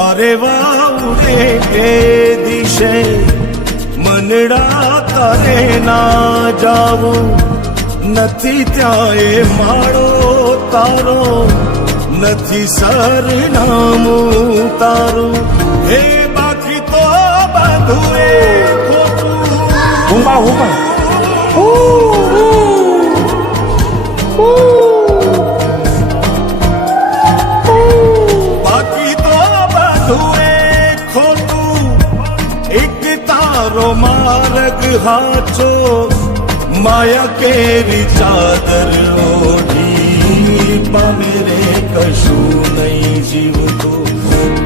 અરે વાવરે કે દિશે મનડા તારે ના જાવું નથી ત્યાં એ માળો તારો નથી સરનામું તારું હે બાકી તો બધું એ ખોટું બાકી તો બધું એ ખોટું એક તારો માર્ગ હાચો માયા કેરી ચાદર ઓઢી પામે રે કશું નહીં જીવતું